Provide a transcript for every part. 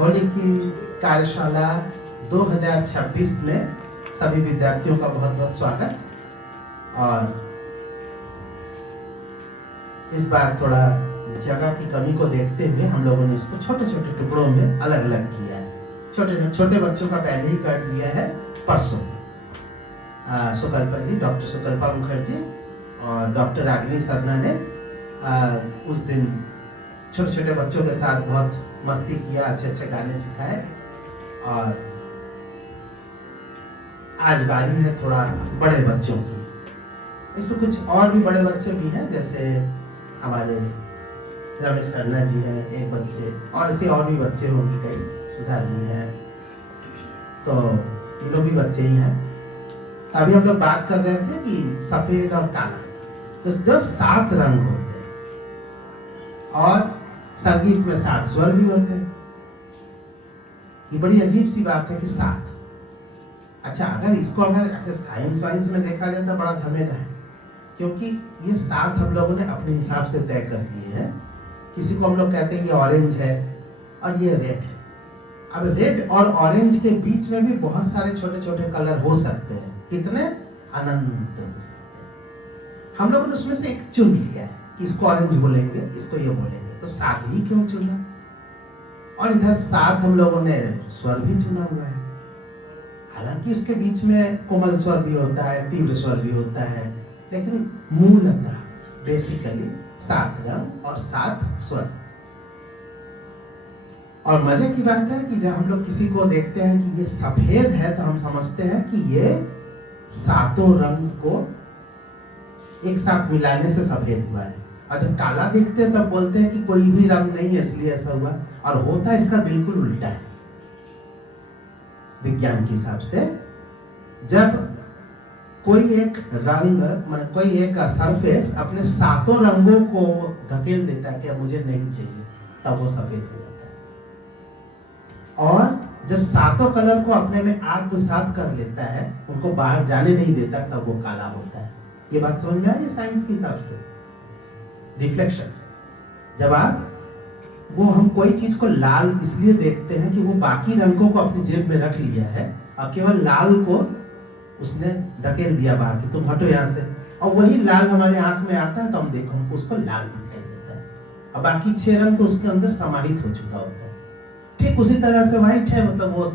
होली की कार्यशाला 2026 में सभी विद्यार्थियों का बहुत बहुत स्वागत। और इस बार थोड़ा जगह की कमी को देखते हुए हम लोगों ने इसको छोटे छोटे टुकड़ों में अलग अलग किया है। छोटे छोटे बच्चों का पहले ही कर दिया है परसों। सुकल्पा जी, डॉक्टर सुकल्पा मुखर्जी और डॉक्टर रागिनी सरना ने उस दिन छोटे छोटे बच्चों के साथ बहुत मस्ती किया, अच्छे अच्छे गाने सिखाए। और आज बारी है थोड़ा बड़े बच्चों की। इसमें कुछ और भी बड़े बच्चे भी हैं, जैसे हमारे रमेश सरना जी हैं एक बच्चे, और ऐसे और भी बच्चे होंगे कई, सुधा जी हैं, तो ये लोग भी बच्चे ही हैं। अभी हम लोग बात कर रहे थे कि सफेद और काला जो 7 रंग होते हैं और संगीत में 7 स्वर भी होते हैं। ये बड़ी अजीब सी बात है कि 7। अच्छा, अगर इसको ऐसे साइंस वाइंस में देखा जाए तो बड़ा झमेला है, क्योंकि ये 7 हम लोगों ने अपने हिसाब से तय कर दिए हैं। किसी को हम लोग कहते हैं कि ऑरेंज है और ये रेड है। अब रेड और ऑरेंज के बीच में भी बहुत सारे छोटे छोटे कलर हो सकते हैं, कितने अनंत हो सकते हैं। हम लोगों ने उसमें से एक चुन लिया है कि इसको ऑरेंज बोलेंगे, इसको ये बोलेंगे, तो 7 ही क्यों चुना। और इधर 7 हम लोगों ने स्वर भी चुना हुआ है। हालांकि उसके बीच में कोमल स्वर भी होता है, तीव्र स्वर भी होता है, लेकिन मूलतः बेसिकली 7 रंग और 7 स्वर। और मजे की बात है कि जब हम लोग किसी को देखते हैं कि ये सफेद है तो हम समझते हैं कि ये 7 रंग को एक साथ मिलाने से सफेद हुआ है। और जब काला देखते हैं तब बोलते हैं कि कोई भी रंग नहीं है इसलिए ऐसा हुआ, और होता इसका बिल्कुल उल्टा है। विज्ञान के हिसाब से जब कोई एक रंग, कोई एक सरफेस अपने 7 रंगों को धकेल देता है कि अब मुझे नहीं चाहिए, तब वो सफेद हो जाता है। और जब 7 कलर को अपने में आत्मसात कर लेता है, उनको बाहर जाने नहीं देता, तब वो काला होता है। ये बात समझ में आ रही है साइंस के हिसाब से। रिफ्लेक्शन, जब आप हम कोई चीज को लाल इसलिए देखते हैं कि वो बाकी रंगों को अपनी जेब में रख लिया है और केवल लाल को उसने धकेल दिया बाहर कि तुम हटो यहाँ से, और वही लाल हमारे आंख में आता है तो हम देखो हमको उसको लाल दिखाई देता है, और बाकी 6 रंग तो उसके अंदर समाहित हो चुका होता है। ठीक उसी तरह से व्हाइट है, मतलब वो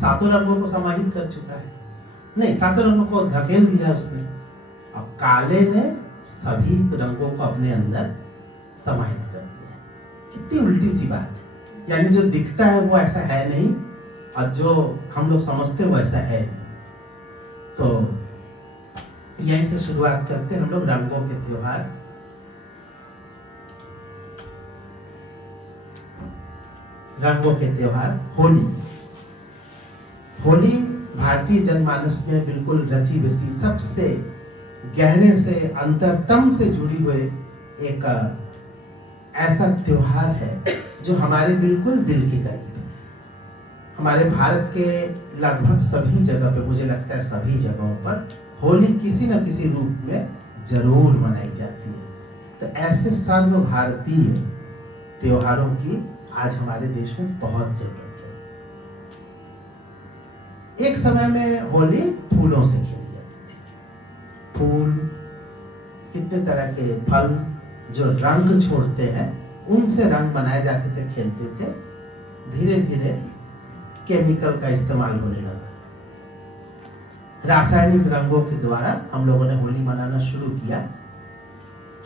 7 रंगों को समाहित कर चुका है, नहीं 7 रंगों को धकेल दिया उसने। अब काले ने सभी रंगों को अपने अंदर समाहित कर दिया। कितनी उल्टी सी बात है। यानी जो दिखता है वो ऐसा है नहीं, और जो हम लोग समझते हैं वो ऐसा है नहीं। तो यहीं से शुरुआत करते हैं हम लोग रंगों के त्योहार। रंगों के त्योहार होली। होली भारतीय जनमानस में बिल्कुल रची बसी, सबसे गहरे से अंतरतम से जुड़ी हुई एक ऐसा त्योहार है जो हमारे बिल्कुल दिल के करीब है। हमारे भारत के लगभग सभी जगह पे, मुझे लगता है सभी जगहों पर होली किसी न किसी रूप में जरूर मनाई जाती है। तो ऐसे सर्व भारतीय त्योहारों की आज हमारे देश में बहुत जरूरत है। एक समय में होली फूलों से खेली जाती थी। फूल, कितने तरह के फल जो रंग छोड़ते हैं, उनसे रंग बनाए जाते थे, खेलते थे। धीरे धीरे केमिकल का इस्तेमाल होने लगा। रासायनिक रंगों के द्वारा हम लोगों ने होली मनाना शुरू किया।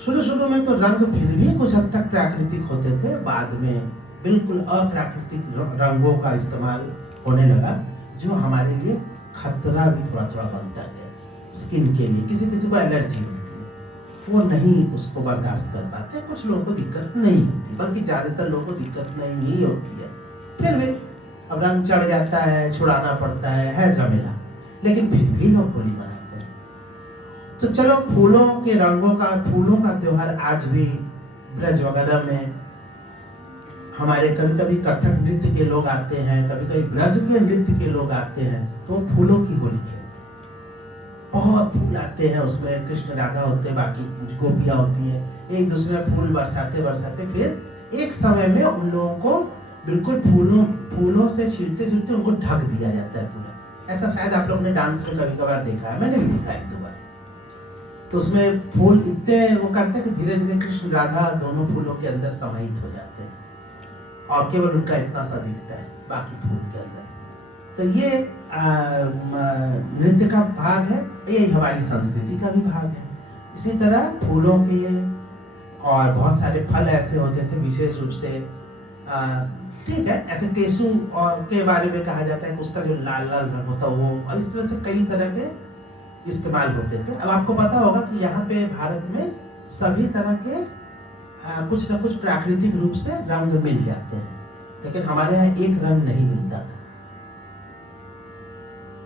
शुरू में तो रंग फिर भी कुछ हद तक प्राकृतिक होते थे, बाद में बिल्कुल अप्राकृतिक रंगों का इस्तेमाल होने लगा, जो हमारे लिए खतरा भी थोड़ा थोड़ा बनता गया। स्किन के लिए किसी किसी को एलर्जी होती है, वो नहीं उसको बर्दाश्त कर पाते। कुछ लोगों को दिक्कत नहीं होती, बल्कि ज्यादातर लोगों को दिक्कत नहीं ही होती है। फिर भी अब रंग चढ़ जाता है, छुड़ाना पड़ता है झमेला, लेकिन फिर भी लोग होली मनाते हैं। तो चलो, फूलों का त्योहार आज भी ब्रज वगैरह में हमारे कभी कभी कथक नृत्य के लोग आते हैं, कभी कभी ब्रज के नृत्य के लोग आते हैं, तो फूलों की होली खेलते हैं। बहुत फूल आते हैं, उसमें कृष्ण राधा होते हैं, बाकी गोपियां होती हैं, एक दूसरे में फूल बरसाते बरसाते फिर एक समय में उन लोगों को बिल्कुल फूलों से छींटते छींटते उनको ढक दिया जाता है पूरा। ऐसा शायद आप लोग ने डांस में कभी कभार देखा है, मैंने भी देखा है एक दो बार। तो उसमें फूल इतने वो करते हैं कि धीरे धीरे कृष्ण राधा दोनों फूलों के अंदर समाहित हो जाते हैं और केवल उनका इतना सा दिखता है बाकी फूल के अंदर। तो ये नृत्य का भाग है, यही हमारी संस्कृति का भी भाग है। इसी तरह फूलों के और बहुत सारे फल ऐसे होते थे विशेष रूप से, ठीक है, ऐसे टेसू और के बारे में कहा जाता है कि उसका जो लाल लाल रंग होता है वो, और इस तरह से कई तरह के इस्तेमाल होते थे। अब आपको पता होगा कि यहाँ पे भारत में सभी तरह के कुछ न कुछ प्राकृतिक रूप से रंग मिल जाते हैं, लेकिन हमारे यहाँ एक रंग नहीं मिलता था।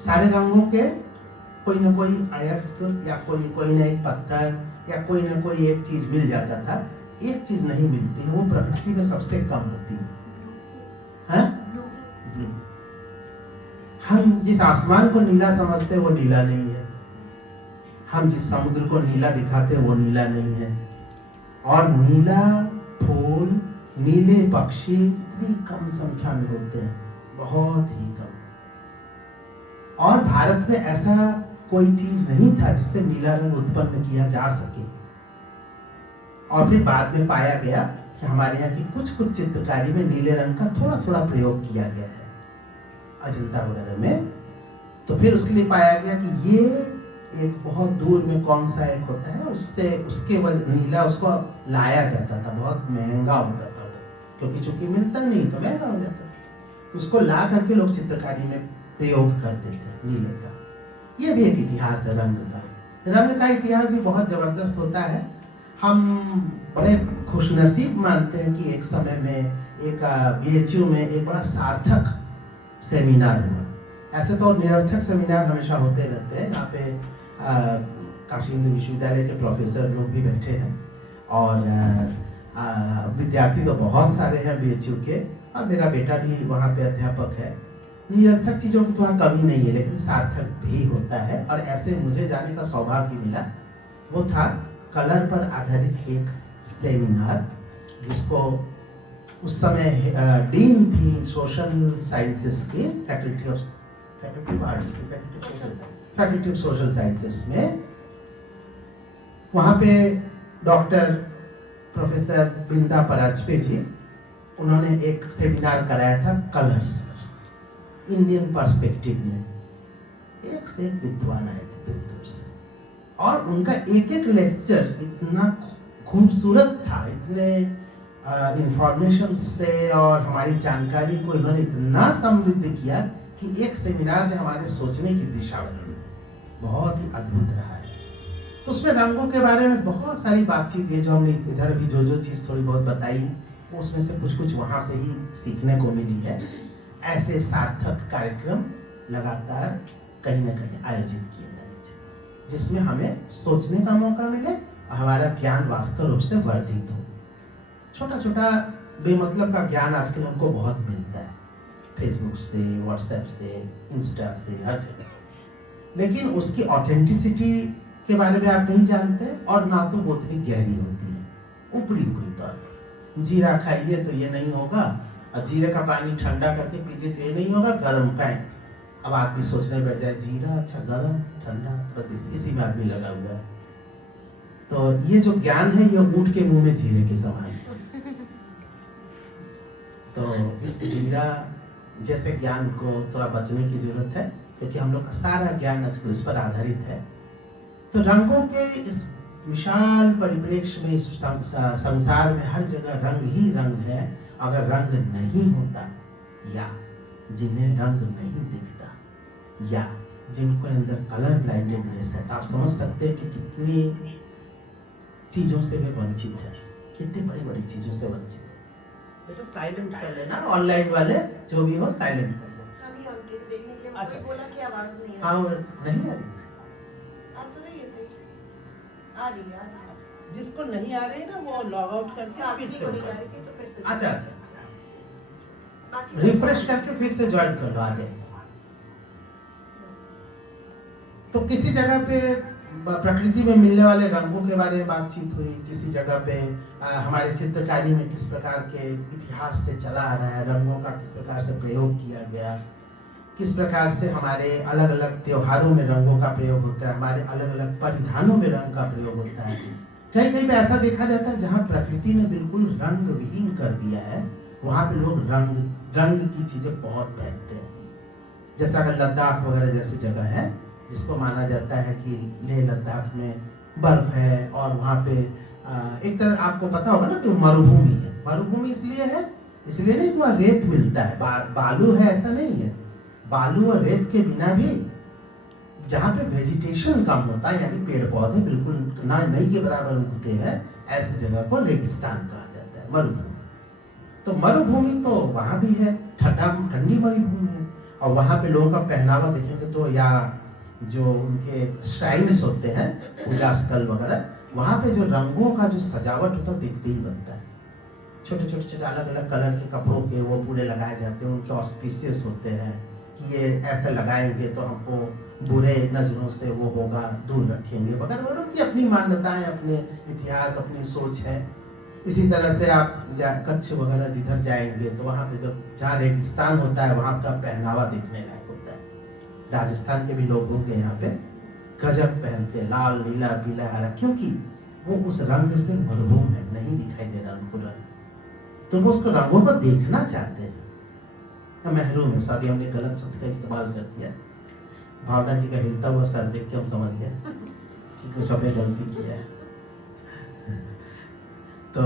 सारे रंगों के कोई न कोई अयस्क या कोई न एक पत्थर या कोई न कोई एक चीज मिल जाता था। एक चीज नहीं मिलती है, वो प्रकृति में सबसे कम होती है, ब्लू। हम जिस आसमान को नीला समझते हैं वो नीला नहीं है, हम जिस समुद्र को नीला दिखाते हैं वो नीला नहीं है, और नीला फूल, नीले पक्षी इतनी कम संख्या में होते हैं, बहुत ही कम। और भारत में ऐसा कोई चीज नहीं था जिससे नीला रंग उत्पन्न किया जा सके। और फिर बाद में पाया गया कि हमारे यहाँ की कुछ कुछ चित्रकारी में नीले रंग का थोड़ा थोड़ा प्रयोग किया गया है, अजंता वगैरह में। तो फिर उसके लिए पाया गया कि ये एक बहुत दूर में कौन सा एक होता है, उससे उसके वजह नीला उसको लाया जाता था, बहुत महंगा होता था वो, क्योंकि चूंकि मिलता नहीं तो महंगा हो जाता था। उसको ला करके लोग चित्रकारी में प्रयोग करते थे नीले का। ये भी एक इतिहास है रंग का। रंग का इतिहास भी बहुत जबरदस्त होता है। हम बड़े खुशनसीब मानते हैं कि एक समय में एक BHU में एक बड़ा सार्थक सेमिनार हुआ। ऐसे तो निरर्थक सेमिनार हमेशा होते रहते हैं, जहाँ पे काशी हिंदू विश्वविद्यालय के प्रोफेसर लोग भी बैठे हैं और विद्यार्थी तो बहुत सारे हैं BHU के, और मेरा बेटा भी वहाँ पे अध्यापक है। निरर्थक चीज़ों की थोड़ा कमी नहीं है, लेकिन सार्थक भी होता है। और ऐसे मुझे जाने का सौभाग्य मिला, वो था कलर पर आधारित एक सेमिनार, जिसको उस समय डीन थी सोशल साइंसेस की, फैकल्टी ऑफ आर्ट्स की, फैकल्टी ऑफ सोशल साइंसेस में। वहाँ पे डॉक्टर प्रोफेसर बिंदा परांजपे जी, उन्होंने एक सेमिनार कराया था कलर्स पर, इंडियन पर्सपेक्टिव में। एक से एक विद्वान आए थे दूर दूर से, और उनका एक एक लेक्चर इतना खूबसूरत था, इतने इंफॉर्मेशन से और हमारी जानकारी को इन्होंने इतना समृद्ध किया कि एक सेमिनार ने हमारे सोचने की दिशा बदली। बहुत ही अद्भुत रहा है। तो उसमें रंगों के बारे में बहुत सारी बातचीत है, जो हमने इधर भी जो चीज़ थोड़ी बहुत बताई, उसमें से कुछ कुछ वहाँ से ही सीखने को मिली है। ऐसे सार्थक कार्यक्रम लगातार कहीं ना कहीं आयोजित किए जाने चाहिए, जिसमें हमें सोचने का मौका मिले और हमारा ज्ञान वास्तव रूप से वर्धित हो। छोटा छोटा बेमतलब का ज्ञान आजकल हमको बहुत मिलता है, फेसबुक से, व्हाट्सएप से, इंस्टा से, हर जगह, लेकिन उसकी ऑथेंटिसिटी के बारे में आप नहीं जानते, और ना तो वो उतनी गहरी होती है, ऊपरी तौर पर। जीरा खाइए तो ये नहीं होगा, और जीरे का पानी ठंडा करके पीजिए तो ये नहीं होगा, गर्म पाए। अब आदमी सोचने बैठ जाए जीरा अच्छा गर्म ठंडा, बस इसी में आदमी लगा हुआ है। तो ये जो ज्ञान है ये ऊंट के मुंह में जीरे के समान है। तो इस जीरा जैसे ज्ञान को थोड़ा बचने की जरूरत है, क्योंकि हम लोग का सारा ज्ञान आजकल इस पर आधारित है। तो रंगों के इस विशाल परिप्रेक्ष्य में, इस संसार में हर जगह रंग ही रंग है। अगर रंग नहीं होता, या जिन्हें रंग नहीं दिखता, या जिनको अंदर कलर ब्लाइंडेडनेस है, तो आप समझ सकते हैं कि कितनी चीज़ों से वे वंचित है, कितनी बड़ी बड़ी चीज़ों से वंचित है। बेटा साइलेंट कर लेना, ऑनलाइन वाले जो भी हो साइलेंट कर लेना। अभी उनके देखने के लिए अच्छा, बोला कि आवाज नहीं है। हाँ नहीं आ रही, आ तो रही है सही, आ रही है। जिसको नहीं आ रही ना वो लॉग आउट करके फिर से नहीं आ रही थी तो फिर से। अच्छा अच्छा बाकी रिफ्रेश करके फिर से ज्वाइन कर लो, आ जाए। तो किसी जगह पे प्रकृति में मिलने वाले रंगों के बारे में बातचीत हुई। किसी जगह पे हमारे चित्रकारी में किस प्रकार के इतिहास से चला आ रहा है, रंगों का किस प्रकार से प्रयोग किया गया, किस प्रकार से हमारे अलग अलग त्योहारों में रंगों का प्रयोग होता है, हमारे अलग अलग परिधानों में रंग का प्रयोग होता है। कहीं कहीं पे ऐसा देखा जाता है जहाँ प्रकृति ने बिल्कुल रंग विहीन कर दिया है, वहाँ पे लोग रंग की चीज़ें बहुत पहनते हैं। जैसा अगर लद्दाख वगैरह जैसी जगह है जिसको माना जाता है कि लेह लद्दाख में बर्फ है और वहाँ पे एक तरह आपको पता होगा ना कि मरुभूमि है। मरुभूमि इसलिए है, इसलिए नहीं कि वहाँ रेत मिलता है, बालू है ऐसा नहीं है। बालू और रेत के बिना भी जहाँ पे वेजिटेशन कम होता है, यानी पेड़ पौधे बिल्कुल ना नहीं के बराबर उगते हैं, ऐसी जगह को रेगिस्तान कहा जाता है, मरुभूमि। तो मरुभूमि तो वहाँ भी है, ठंडी मरुभूमि है। और वहाँ पे लोगों का पहनावा देखेंगे तो या जो उनके श्राइन्स होते हैं, पूजा स्थल वगैरह, वहाँ पे जो रंगों का जो सजावट होता है दिखते ही बनता है। छोटे छोटे अलग अलग कलर के कपड़ों के वो पूरे लगाए जाते हैं, उनके ऑस्पिशियस होते हैं कि ये ऐसे लगाएंगे तो हमको बुरे नज़रों से वो होगा, दूर रखेंगे वगैरह। और उनकी अपनी मान्यताएं, अपने इतिहास, अपनी सोच है। इसी तरह से आप कच्छ वगैरह जिधर जाएंगे तो वहाँ पे जहाँ रेगिस्तान होता है वहाँ का पहनावा देखने लायक होता है। राजस्थान के भी लोग होंगे यहाँ पे गजब पहनते, लाल नीला पीला हरा, क्योंकि वो उस रंग से मरहूम है, नहीं दिखाई दे रहा उनको रंग, तो वो उसको रंगों को देखना चाहते हैं। महरूम है, सॉरी हमने गलत शब्द का इस्तेमाल कर दिया। भावना जी का हिलता हुआ सर देख के हम समझ गए कि कुछ हमने गलती किया है। तो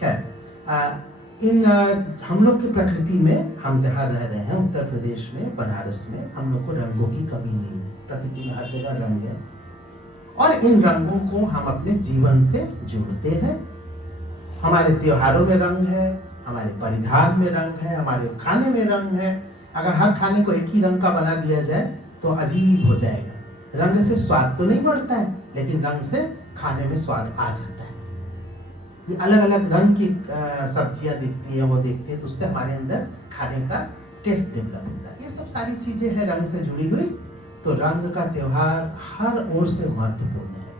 खैर इन हम लोग की प्रकृति में, हम जहाँ रह रहे हैं उत्तर प्रदेश में, बनारस में, हम लोग को रंगों की कमी नहीं है। प्रकृति में हर जगह रंग है और इन रंगों को हम अपने जीवन से जोड़ते हैं। हमारे त्योहारों में रंग है, हमारे परिधान में रंग है, हमारे खाने में रंग है। अगर हर खाने को एक ही रंग का बना दिया जाए तो अजीब हो जाएगा। रंग से स्वाद तो नहीं बढ़ता है, लेकिन रंग से खाने में स्वाद आ जाता है। ये अलग अलग रंग की सब्जियां दिखती हैं, वो देखते हैं तो उससे हमारे अंदर खाने का टेस्ट डेवलप होता है। ये सब सारी चीजें हैं रंग से जुड़ी हुई। तो रंग का त्योहार हर ओर से महत्वपूर्ण है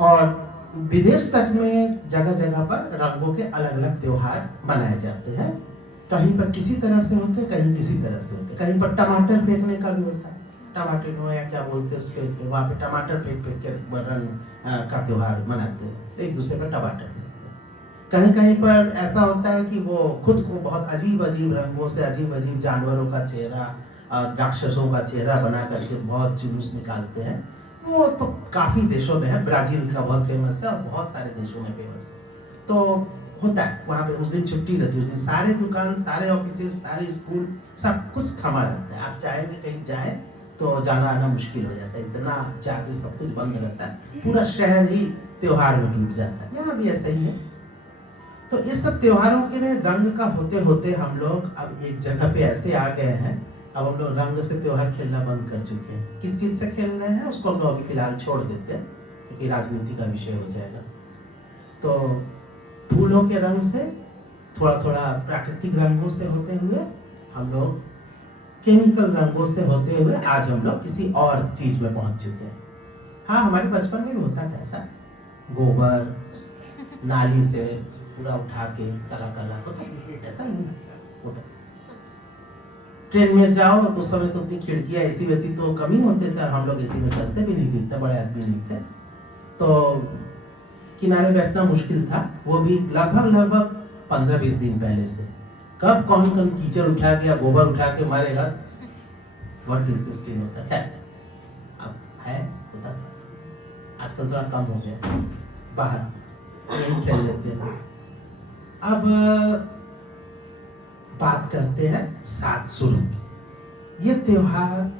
और विदेश तक में जगह जगह पर रंगों के अलग अलग त्योहार मनाए जाते हैं। कहीं पर किसी तरह से होते, कहीं किसी तरह से होते। कहीं पर टमाटर फेंकने का भी होता है, टमाटर नो या क्या बोलते हैं उसके, वहाँ पे टमाटर फेंक के रंग का त्योहार मनाते हैं, एक दूसरे पर टमाटर फेंकते हैं। कहीं कहीं पर ऐसा होता है कि वो खुद को बहुत अजीब अजीब रंगों से, अजीब अजीब जानवरों का चेहरा, राक्षसों का चेहरा बना करके बहुत जुलूस निकालते हैं। वो तो काफ़ी देशों में है, ब्राज़ील का बहुत फेमस है और बहुत सारे देशों में फेमस है। तो होता है वहाँ पे, उस दिन छुट्टी रहती है, उस दिन सारे दुकान, सारे ऑफिस, सारे स्कूल, सब कुछ थमा रहता है। आप चाहेंगे कहीं जाए तो जाना आना मुश्किल हो जाता है, इतना ज़्यादा सब कुछ बंद रहता है, पूरा शहर ही त्योहार में डूब जाता है। यहाँ भी ऐसा ही है। तो इस सब त्योहारों के में रंग का होते होते हम लोग अब एक जगह पे ऐसे आ गए हैं, अब हम लोग रंग से त्योहार खेलना बंद कर चुके हैं। किस चीज़ से खेल रहे हैं उसको हम लोग अभी फिलहाल छोड़ देते हैं, क्योंकि राजनीति का विषय हो जाएगा। तो फूलों के रंग से, थोड़ा थोड़ा प्राकृतिक रंगों से होते हुए, हम लोग केमिकल रंगों से होते हुए आज हम लोग किसी और चीज में पहुंच चुके हैं। हाँ, हमारे बचपन में भी होता था ऐसा, गोबर नाली से पूरा उठा के कला तो ऐसा नहीं होता। ट्रेन में जाओ तो उस समय तो उतनी खिड़कियाँ एसी वैसी तो कमी होते थे, हम लोग एसी में चलते भी नहीं थे, इतने बड़े आदमी नहीं थे, तो किनारे बैठना मुश्किल था। वो भी लगभग 15-20 दिन पहले से। कब कौन कीचड़ उठा के या गोबर उठा के हमारे घर, बहुत डिस्गस्टिंग होता है। अब है होता था, आजकल थोड़ा कम हो गया, बाहर यही खेल लेते हैं। अब बात करते हैं 7 सुर की। ये त्योहार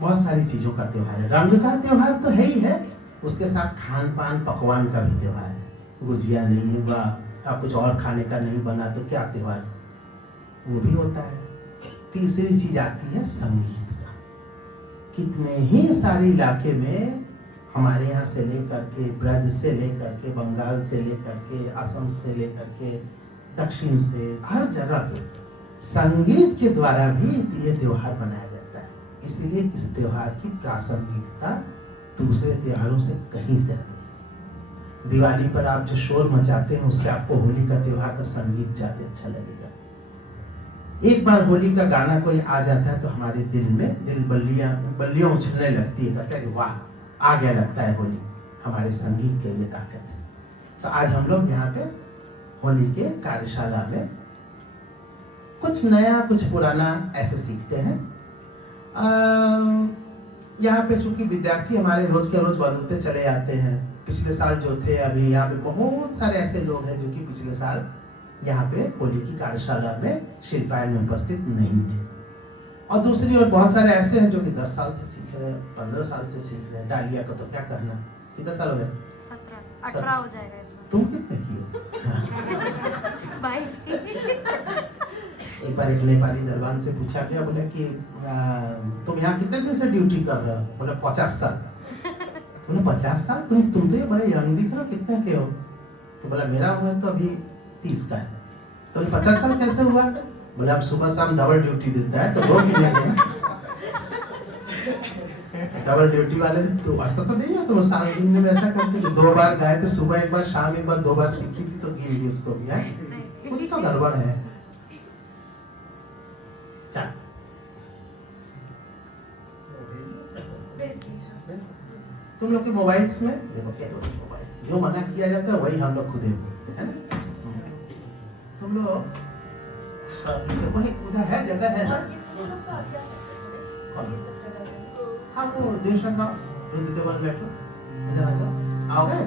बहुत सारी चीजों का त्योहार है। रंग का त्योहार तो है ही है, उसके साथ खान पान पकवान का भी त्योहार है। गुजिया नहीं हुआ या कुछ और खाने का नहीं बना तो क्या त्योहार, वो भी होता है। तीसरी चीज आती है संगीत का। कितने ही सारे इलाके में, हमारे यहाँ से लेकर के, ब्रज से लेकर के, बंगाल से लेकर के, असम से लेकर के, दक्षिण से, हर जगह पे संगीत के द्वारा भी ये त्योहार मनाया जाता है। इसीलिए इस त्योहार की प्रासंगिकता दूसरे त्योहारों से कहीं से नहीं। दिवाली पर आप जो शोर मचाते हैं उससे आपको होली का त्योहार का संगीत ज्यादा अच्छा लगेगा। एक बार होली का गाना कोई आ जाता है तो हमारे दिल में बल्लियां उछलने लगती है, कहते हैं वाह आ गया, लगता है होली। हमारे संगीत के लिए ताकत है। तो आज हम लोग यहाँ पे होली के कार्यशाला में कुछ नया कुछ पुराना ऐसे सीखते हैं। यहाँ पे चूंकि विद्यार्थी हमारे रोज के रोज बदलते चले जाते हैं। पिछले साल जो थे, अभी यहाँ पे बहुत सारे ऐसे लोग हैं जो कि पिछले साल यहाँ पे होली की कार्यशाला में शिल्पायन में उपस्थित नहीं थे। और दूसरी ओर बहुत सारे ऐसे हैं जो कि 10 साल से सीख रहे हैं, 15 साल से सीख रहे हैं। डालिया का तो क्या कहना, कितना साल हो गए? 17 18 हो जाएगा इस बार। तुम कितने की हो? 22 की। एक बार एक नेपाली दरबान से पूछा गया, बोले कि तुम यहाँ कितने दिन से ड्यूटी कर रहे हो? बोले 50 साल। बोले 50 साल? तुम तो ये बड़े यंग दिख रहे हो, कितने के हो? तो बोला मेरा उम्र तो अभी 30 का है। तो 50 साल कैसे हुआ? बोले अब सुबह शाम डबल ड्यूटी देता है तो 2 दिन लगे। डबल ड्यूटी वाले तो ऐसा तो नहीं है, तो साल दिन में ऐसा करते कि 2 बार गाए थे, सुबह एक बार शाम एक बार 2 बार सीखी थी तो गिर गई उसको भी है। कुछ तो गड़बड़ है। तुम लोग के मोबाइल्स में देखो क्या मोबाइल जो मना किया जाता है वही हम लोग खुद बोलते हैं। तुम लोग वही उधर है, जगह है ना। हाँ वो देवशन का केवल बैठो, इधर आ जाओ, आओगे?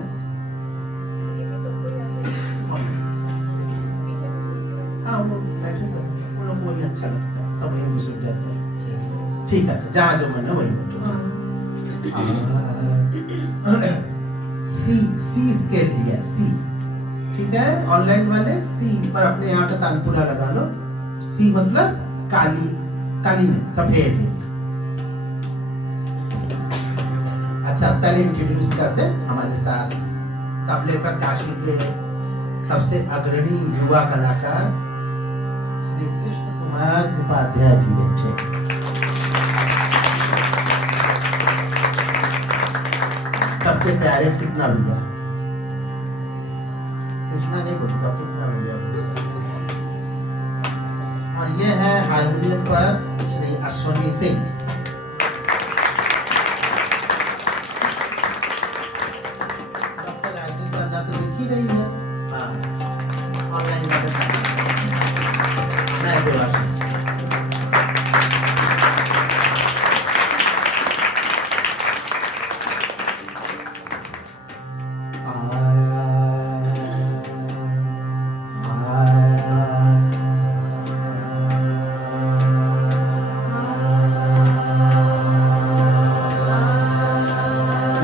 हाँ वो बैठो, वो लोग वही अच्छा लगता है, सब वही घुस जाते हैं। ठीक है, जहाँ जो मन है वही बैठो। सी स्केल लिया, सी ठीक है। ऑनलाइन वाले सी पर अपने यहाँ का तानपुरा लगा लो। सी मतलब काली, काली नहीं सफेद। अच्छा पहले इंट्रोड्यूस करते हमारे साथ तबले पर काशी के सबसे अग्रणी युवा कलाकार श्री कृष्ण कुमार उपाध्याय जी बैठे। सबसे प्यारे कितना भैया, कृष्णा नहीं बोल सब कितना भैया। और ये है हारमोनियम पर श्री अश्वनी सिंह। डॉक्टर राजेश सरदा तो दिख ही रही है। हाँ ऑनलाइन नए देवाशीष।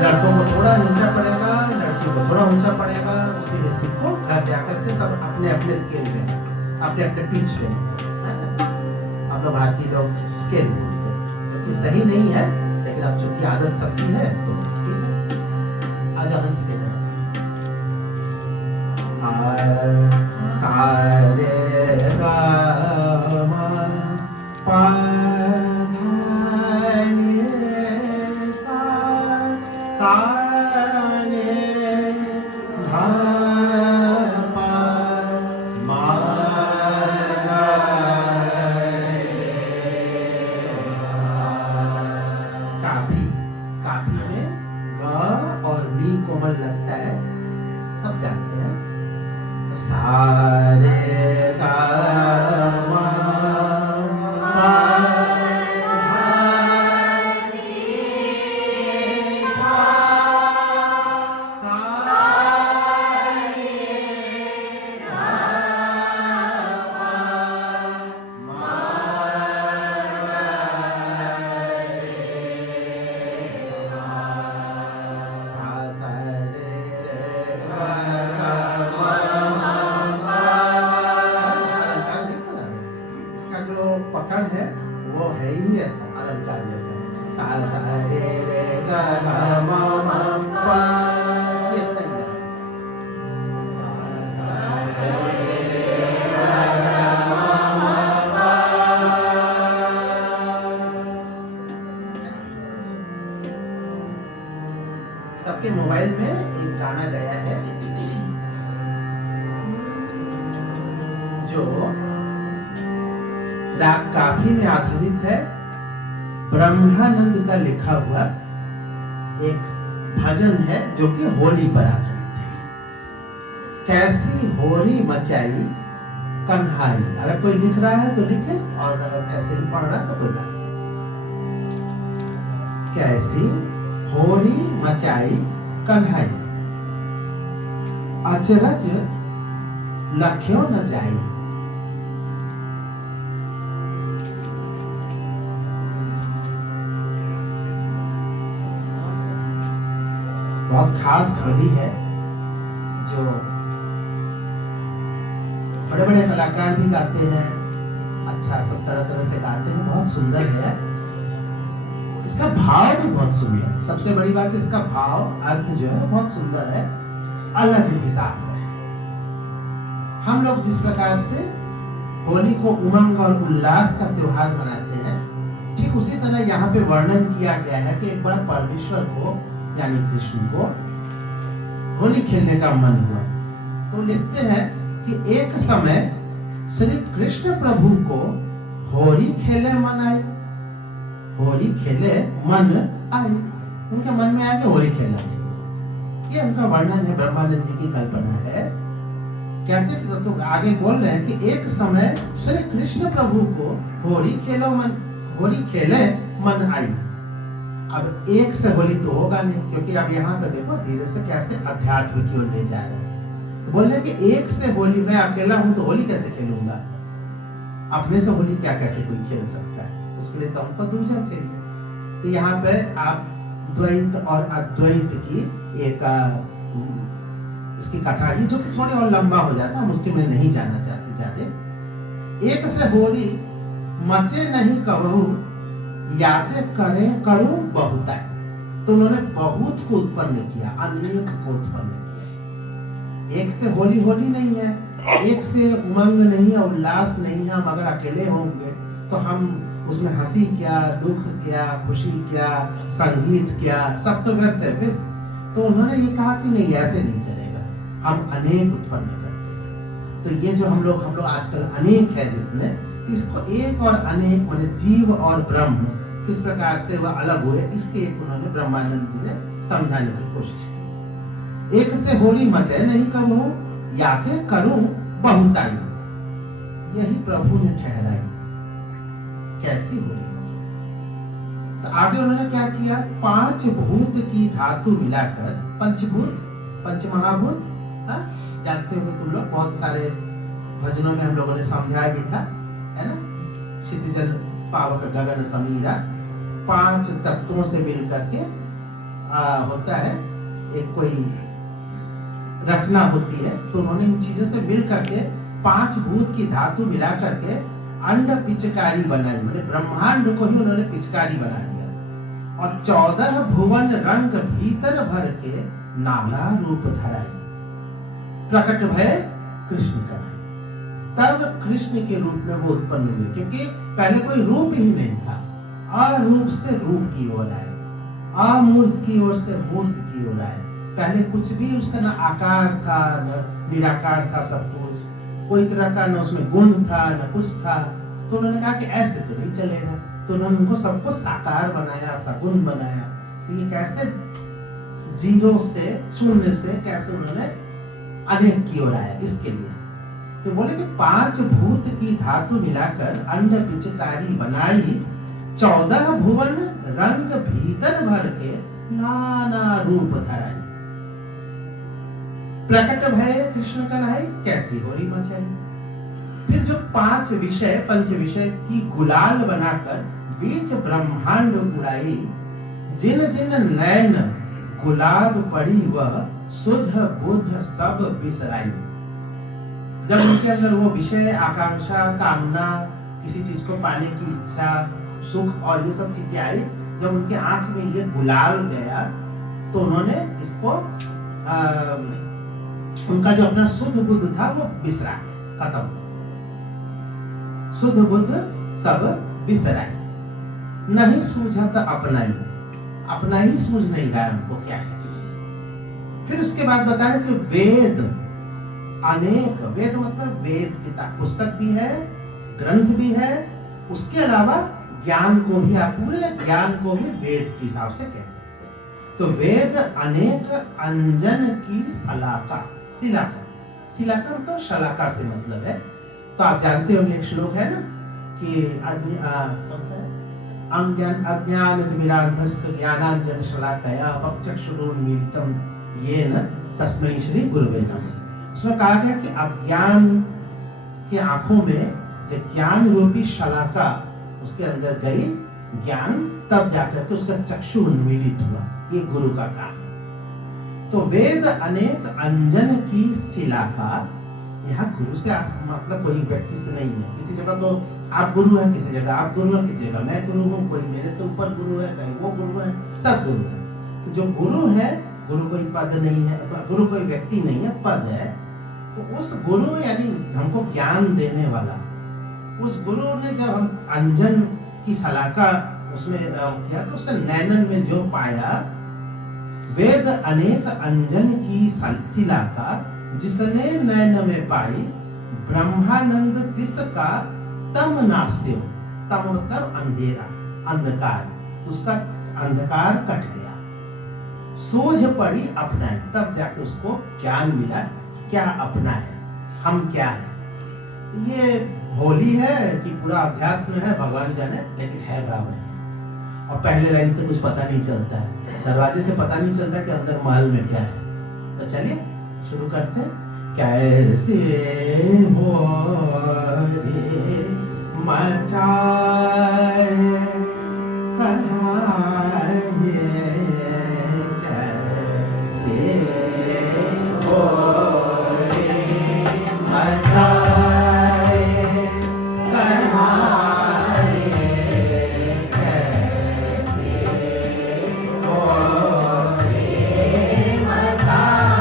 लड़कों को थोड़ा नीचा पड़ेगा, लड़की को थोड़ा ऊंचा पड़ेगा। उसी बेसिक को घर जाकर के सब अपने अपने स्केल में, अपने अपने पिच पे। आप लोग भारतीय लोग स्केल बोलते हैं जो कि सही नहीं है, लेकिन अब चूंकि आदत सबकी है तो ठीक है। आजा हम सीखे जाए। सारे गामा पा काफी में ग और नी कोमल लगता है, सब जानते हैं। तो सारे गा मा जो राग काफी में आधारित है, ब्रह्मानंद का लिखा हुआ एक भजन है जो कि होली पर आधारित है। कैसी होली मचाई कन्हाई। अगर कोई लिख रहा है तो लिखे, और अगर ऐसे ही पढ़ रहा है तो कोई बात। कैसी होली मचाई कन्हाई, अचरज लख्यो न जाई। बहुत खास होली है जो बड़े बड़े कलाकार भी गाते हैं, अच्छा सब तरह तरह से गाते हैं, बहुत सुंदर है। इसका भाव भी बहुत सुंदर है। सबसे बड़ी बात इसका भाव अर्थ जो है बहुत सुंदर है, अलग हिसाब का है। हम लोग जिस प्रकार से होली को उमंग और उल्लास का त्योहार मनाते हैं, ठीक उसी तरह यहाँ पे वर्णन किया गया है कि एक बार परमेश्वर को यानी कृष्ण को होली खेलने का मन हुआ। तो लिखते हैं कि एक समय श्री कृष्ण प्रभु को होली खेले मन आई। होली खेले मन आई, उनके मन में आया कि होली खेलना चाहिए। ये उनका वर्णन है, ब्रह्मानंद जी की कल्पना है। कहते हैं तो आगे बोल रहे हैं कि एक समय श्री कृष्ण प्रभु को होली खेले मन आई। अब एक से होली तो होगा नहीं, क्योंकि अब यहाँ पे देखो धीरे से कैसे अध्यात्म की ओर ले जा रहे हैं। तो बोल रहे हैं कि एक से होली, मैं अकेला हूं तो होली कैसे खेलूंगा, अपने से होली क्या कैसे कोई खेल सकता है, उसके लिए तो हमको दूजा चाहिए। तो यहाँ पे आप द्वैत और अद्वैत की एक इसकी कथा, ये जो कि थोड़ी और लंबा हो जाता है, हम उसके में नहीं जाना चाहते ज्यादा। एक से होली मचे नहीं कहूं, यादें करें करूं बहुता। तो उन्होंने बहुत को उत्पन्न किया, अनेक को उत्पन्न किया। एक से होली होली नहीं है, एक से उमंग नहीं है, उल्लास नहीं है। हम अगर अकेले होंगे तो हम उसमें हंसी क्या, दुख क्या, खुशी क्या, संगीत क्या, सब तो व्यर्थ है फिर। तो उन्होंने ये कहा कि नहीं, ऐसे नहीं चलेगा, हम अनेक उत्पन्न करते हैं। तो ये जो हम लोग आजकल अनेक है जितने, इसको एक और अनेक माने जीव और ब्रह्म किस प्रकार से वह अलग हुए, इसके एक उन्होंने ब्रह्मानंद जी ने समझाने की कोशिश की। एक से होली मचे नहीं कहूं, यादें करूं बहुताई। यही प्रभु ने ठहराई, कैसी होली मचे। तो आगे उन्होंने क्या किया, 5 भूत की धातु मिलाकर, पंचभूत, पंचमहाभूत, जानते हो तुम लोग, बहुत सारे भजनों में हम लोगों ने समझाया भी था, है ना। क्षितिजल पावक गगन समीरा, 5 तत्वों से मिल करके होता है, एक कोई रचना होती है। तो उन्होंने इन चीजों से मिल करके 5 भूत की धातु मिला करके अंड पिचकारी बनाई, मतलब ब्रह्मांड को ही उन्होंने पिचकारी बना दिया। और 14 भुवन रंग भीतर भर के नाना रूप धराई, प्रकट भय कृष्ण का। तब कृष्ण के रूप में वो उत्पन्न हुए, क्योंकि पहले कोई रूप ही नहीं था। अरूप से रूप की ओर आए, अमूर्त की ओर से मूर्त की ओर आए। पहले कुछ भी उसका ना आकार था न निराकार था, सब कुछ कोई तरह का न उसमें गुण था न कुछ था। तो उन्होंने कहा कि ऐसे तो नहीं चलेगा, तो उन्होंने उनको सबको साकार बनाया, सगुण बनाया। तो ये कैसे जीरो से, शून्य से कैसे उन्होंने अनेक की ओर आया, इसके लिए तो बोले कि 5 भूत की धातु मिलाकर अंड पिचकारी बनाई, 14 भुवन रंग भीतर भर के नाना रूप धराई। प्रकट भय कृष्ण कन्हई, कैसी होली मचाई। फिर जो 5 विषय, पंच विषय की गुलाल बनाकर बीच ब्रह्मांड उड़ाई, जिन जिन नयन गुलाब पड़ी वह शुद्ध बुद्ध सब बिसराई। जब उनके अंदर वो विषय, आकांक्षा, कामना, किसी चीज को पाने की इच्छा, सुख और ये सब चीजें आई, जब उनके आंख में ये गुलाल गया तो उन्होंने इसको उनका जो अपना शुद्ध बुद्ध था वो बिसरा, खत्म। शुद्ध बुद्ध सब बिसराए, नहीं सूझत अपनाई, अपना ही सूझ नहीं रहा है उनको क्या है। फिर उसके बाद बता रहे कि वेद अनेक, वेद मतलब वेद किताब पुस्तक भी है, ग्रंथ भी है, उसके अलावा ज्ञान को भी, आप पूरे ज्ञान को भी वेद के हिसाब से कह सकते हैं। तो वेद अनेक अंजन की शलाका, शिलाका, शिलाका मतलब शलाका से मतलब है। तो आप जानते होंगे एक श्लोक है ना कि कौन सा है? अज्ञानतिमिरान्धस्य ज्ञानांजन शलाकया वक्षुरुन्मीलितं येन तस्मै श्री गुरुवे नमः। उसमें कहा गया कि अज्ञान की आंखों में जो ज्ञान रूपी शलाका उसके अंदर गई, ज्ञान तब जाकर के उसका चक्षु उन्मीलित हुआ। ये गुरु का काम है। तो वेद अनेक अंजन की शिलाका, यहाँ गुरु से मतलब कोई व्यक्ति से नहीं है। किसी जगह तो आप गुरु हैं, किसी जगह आप गुरु हैं, किसी जगह मैं गुरु हूँ, कोई मेरे से ऊपर गुरु है, कहीं वो गुरु है, सब गुरु है। तो जो गुरु है, गुरु कोई पद नहीं है, गुरु कोई व्यक्ति नहीं है, पद है। तो उस गुरु यानी हमको ज्ञान देने वाला, उस गुरु ने जब हम अंजन की शलाका उसमें किया तो उससे नैनन में जो पाया, वेद अनेक अंजन की शिलाका जिसने नैन में पाई, ब्रह्मानंद तिस का तम नास्यो, तम मतलब अंधेरा, अंधकार, उसका अंधकार कट गया, सोझ पड़ी अपनाए, तब जाके उसको ज्ञान मिला क्या अपना है, हम क्या है। ये होली है कि पूरा अध्यात्म है, भगवान जाने, लेकिन है बराबर है। और पहले लाइन से कुछ पता नहीं चलता है, दरवाजे से पता नहीं चलता कि अंदर महल में क्या है। तो चलिए शुरू करते हैं। कैसे हो रे मचाए कन्हाए, कैसे हो रे मचाए कन्हाए, कैसे हो रे मचाए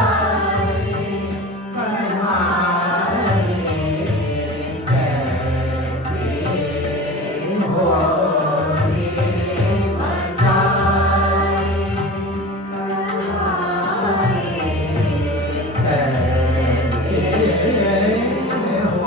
कन्हाए, कैसे हो रे मचाए कन्हाए, कैसे हो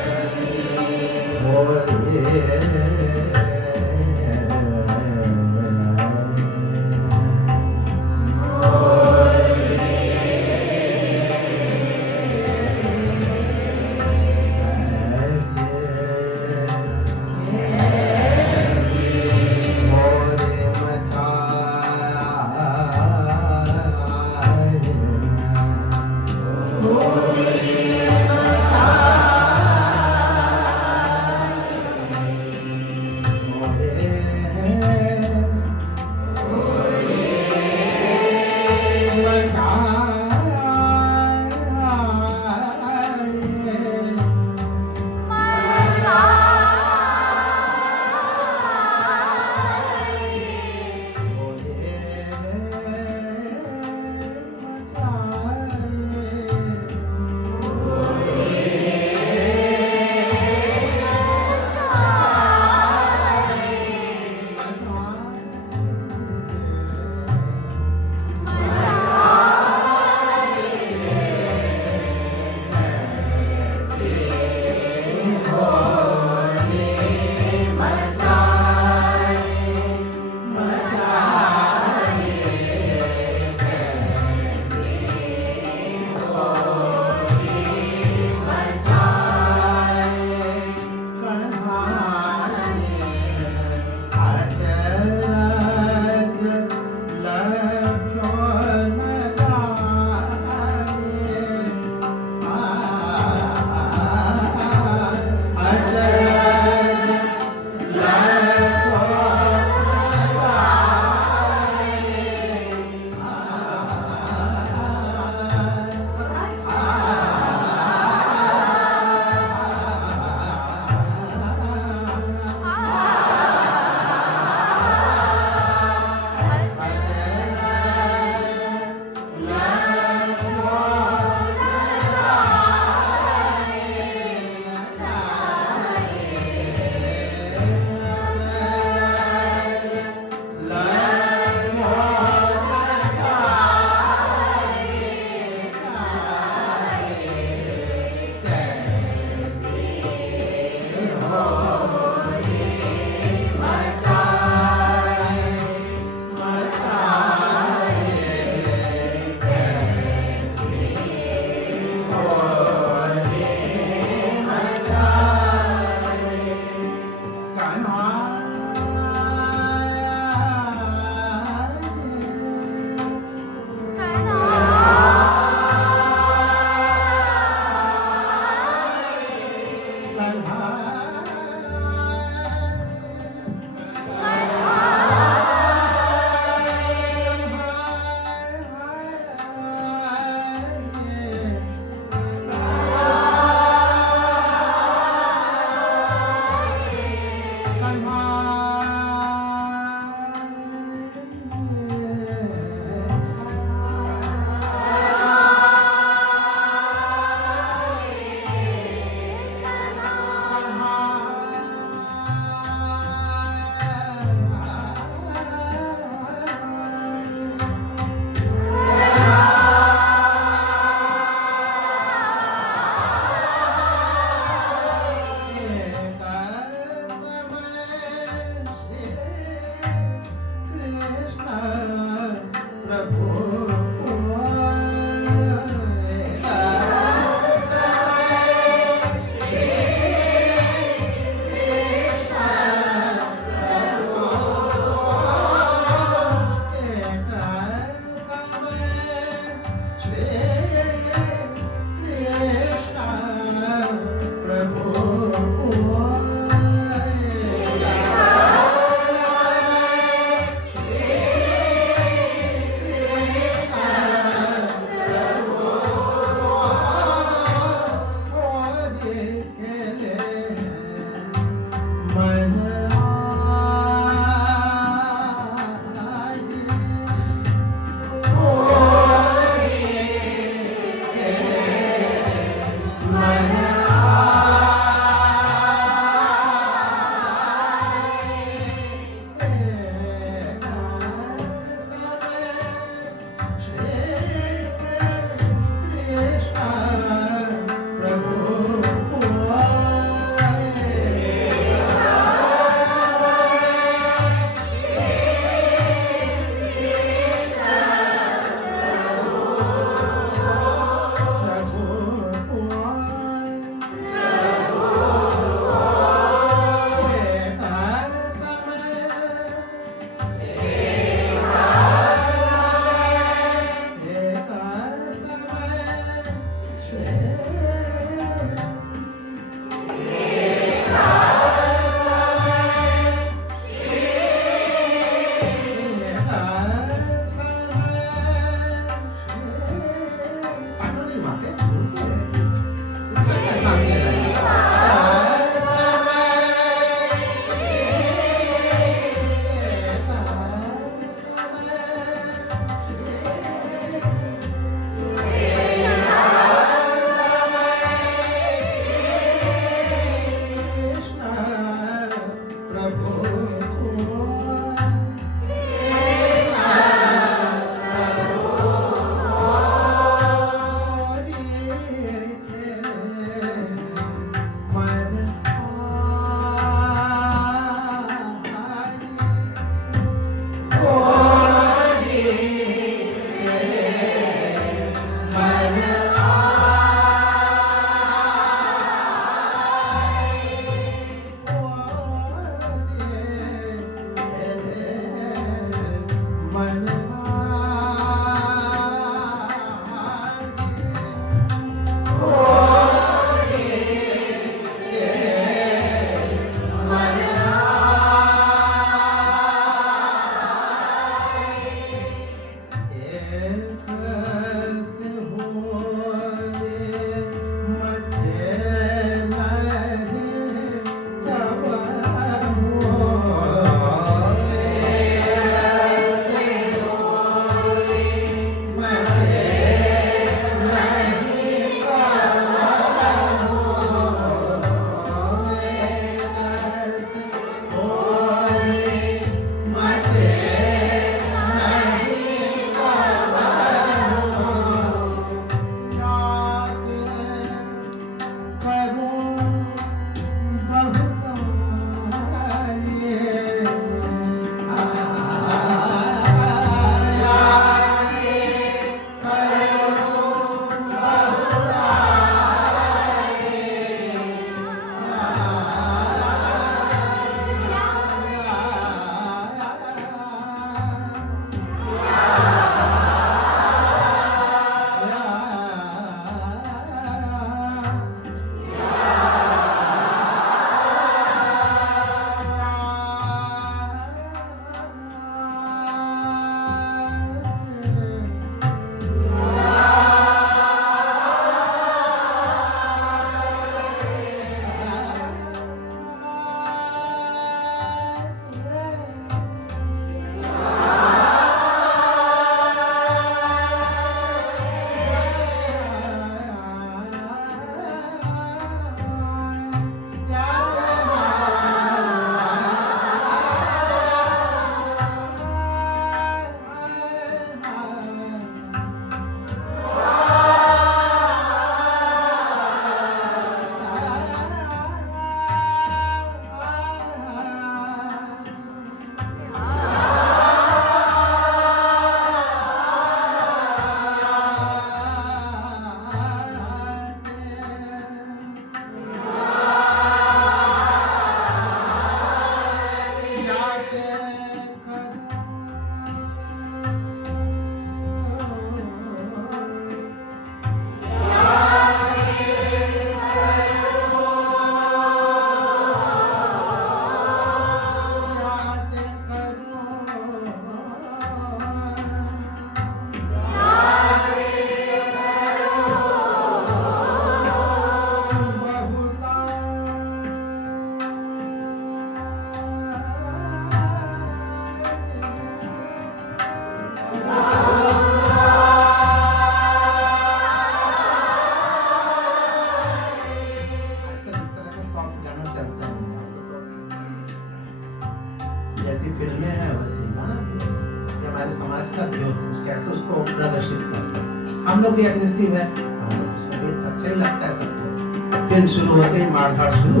जैसी फिल्में हैं वैसे गाना भी है। ये हमारे समाज का जो कैसे उसको प्रदर्शित करते हैं। हम लोग भी एग्रेसिव है, हम लोग उसको भी अच्छा ही लगता है सबको। फिल्म शुरू होते ही मारधाड़ शुरू,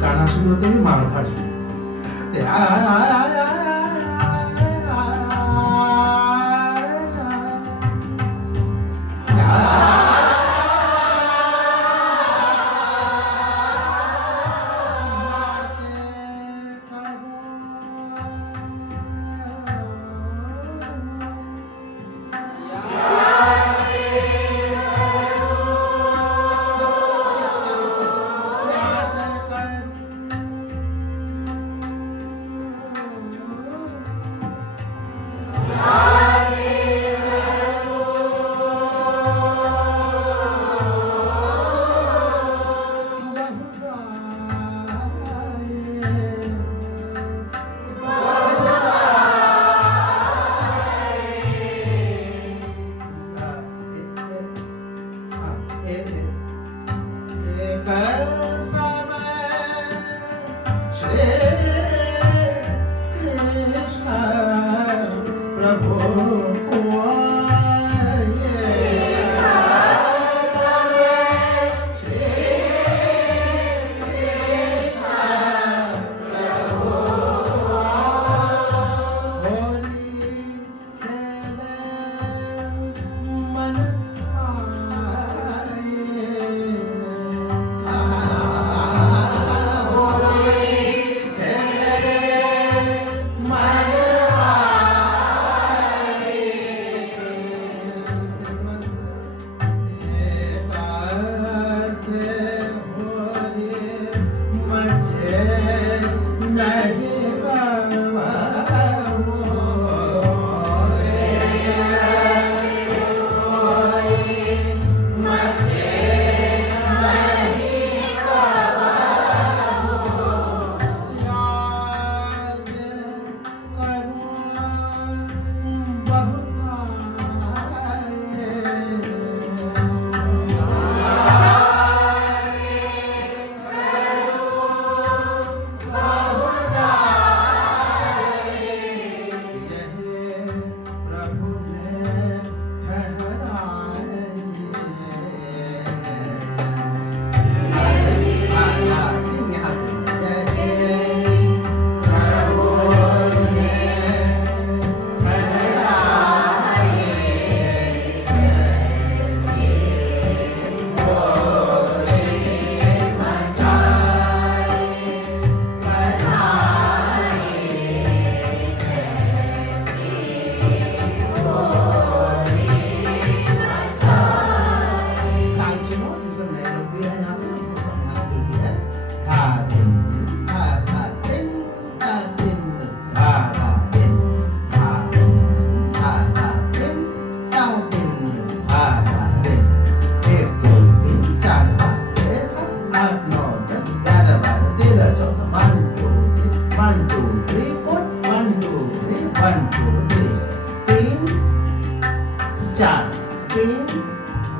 गाना शुरू होते ही मारधाड़ शुरू। 1 2 3 3 4 3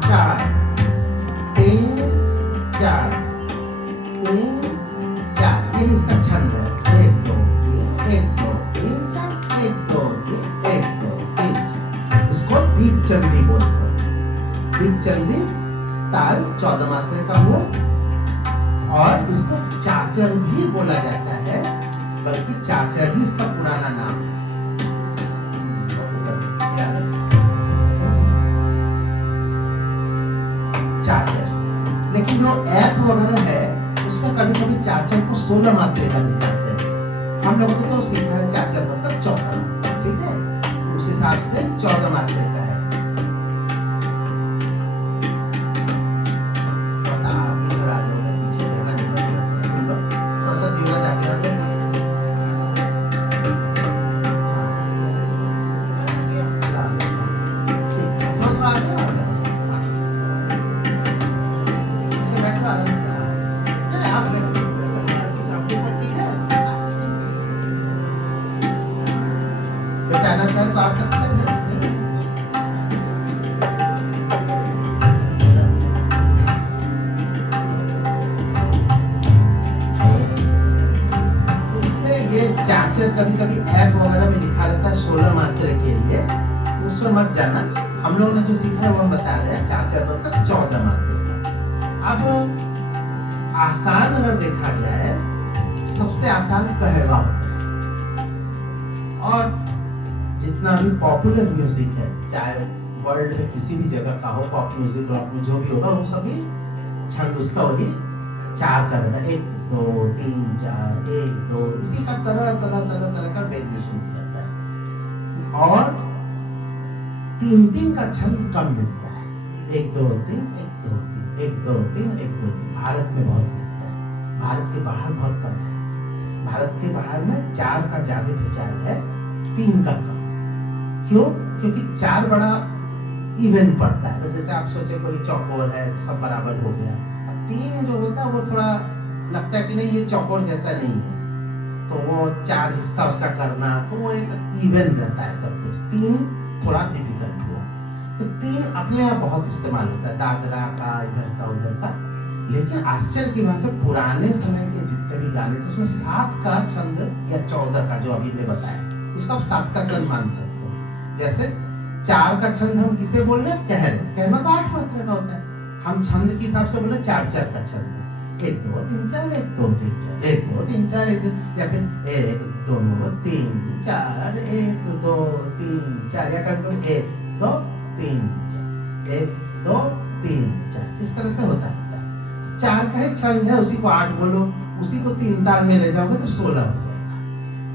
4 3 4 3 4 ये इसका छंद है 1 2 3 1 2 3 4 1 2 3 1 2 3 इसको दीपचंदी बोलते हैं। दीपचंदी ताल 14 मात्रा का हुआ और इसको चाचर भी बोला जाता है, बल्कि चाचर ही इसका पुराना नाम चाचर। लेकिन जो ऐप वगैरह है उसमें कभी कभी चाचर को 16 मात्रा का दिखाते हैं। हम लोगों ने तो सीखा है चाचर मतलब 14, ठीक है, उस हिसाब से 14 मात्रा का है। कभी कभी ऐप वगैरह में लिखा रहता है 16 मात्रा के लिए, तो उसमें मत जाना। हम लोगों ने जो सीखा है वो हम बता रहे हैं। चाचा मतलब 14 मात्रा। अब आसान अगर देखा जाए, सबसे आसान कहवा होता है। और जितना भी पॉपुलर म्यूजिक है, चाहे वर्ल्ड में किसी भी जगह का हो, पॉप म्यूजिक रॉक में जो भी होगा, वो सभी छंद उसका वही 4 का रहता है। 1 2 3 4 1 2, इसी का तरह का वेरिएशन रहता है। और 3 का छंद कम मिलता है। 1 2 3 1 2 3 1 2 3 1 2 3। भारत में बहुत मिलता है, भारत के बाहर बहुत कम है। भारत के बाहर में 4 का ज्यादा प्रचार है, 3 का कम। क्यों? क्योंकि 4 बड़ा इवेंट पड़ता है। जैसे आप सोचे कोई चौकोर है, सब बराबर हो गया। अब 3 जो होता है वो थोड़ा लगता है कि नहीं, ये चौकोर जैसा नहीं है, तो वो 4 हिस्सा उसका करना, तो वो एक इवेंट रहता है सब कुछ। 3 थोड़ा डिफिकल्ट हुआ, तो 3 अपने यहाँ बहुत इस्तेमाल होता है, दादरा का, इधर का, उधर का। लेकिन आश्चर्य की बात है, पुराने समय के जितने भी गाने थे उसमें 7 का छंद या 14 का, जो अभी मैं बताया, उसको आप 7 का छंद मान सकते हो। जैसे 4 का छंद हम किसे बोल रहे हैं? कहरवा तो 8 मात्रा का होता है। हम छंद के हिसाब से बोले 4 का छंद, 1 2 3 4 1 2 3 4 1 2 3 4 1 या फिर 1 2 3 4 1 2 3 4, या कभी कभी 1 2 3 4 1 2 3 4, इस तरह से होता है। 4 का ही छंद है, उसी को 8 बोलो, उसी को 3 ताल में ले जाओगे तो 16 हो जाएगा।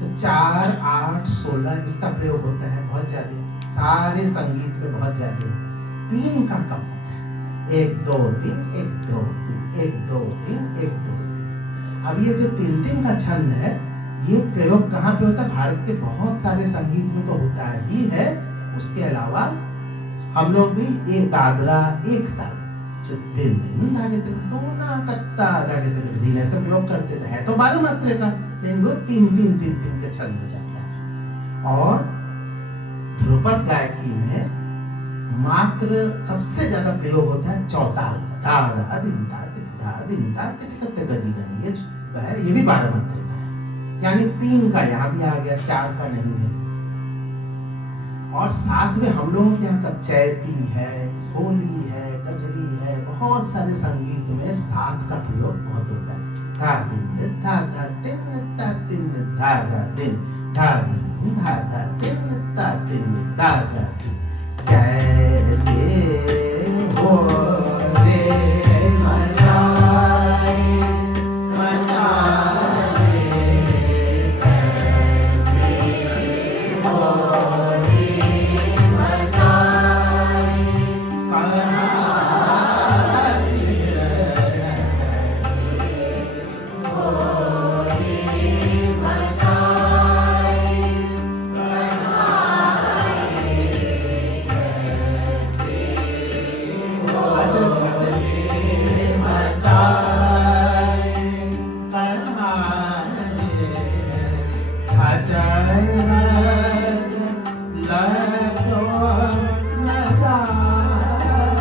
तो 4 8 16 इसका प्रयोग होता है बहुत ज्यादा, सारे संगीत में बहुत ज्यादा। 3 का कम होता है, 1 2 3 1 2 3 1 2 3 1 2 3। अब ये जो 3 का छंद है, ये प्रयोग कहाँ पे होता है? भारत के बहुत सारे संगीत में तो होता ही है। उसके अलावा हम लोग भी एक दादरा, एक ताल, जो दिन दिन धागे तक दोना कत्ता धागे तक दिन ऐसे प्रयोग करते थे। है तो 12 मात्रा का, लेकिन वो 3 के छंद में जाता है। और ध्रुपद गायकी में मात्र सबसे ज्यादा प्रयोग होता है चौताल का, धा दिन धा दिन धा गदी गदी, ये भी 12 मात्रा का है। यानी 3 का यहाँ भी आ गया, 4 का नहीं है। और साथ में हम लोगों के यहाँ का चैती है, होली है, कजरी है, बहुत सारे संगीत में 7 का प्रयोग बहुत होता है। धा दिन धा धा दिन धा दिन धा धा दिन धा दिन धा धा दिन धा दिन धा धा दिन। कैसे हो रे मचाए मचाए, कैसे हो Oh तरस लगो न जाए,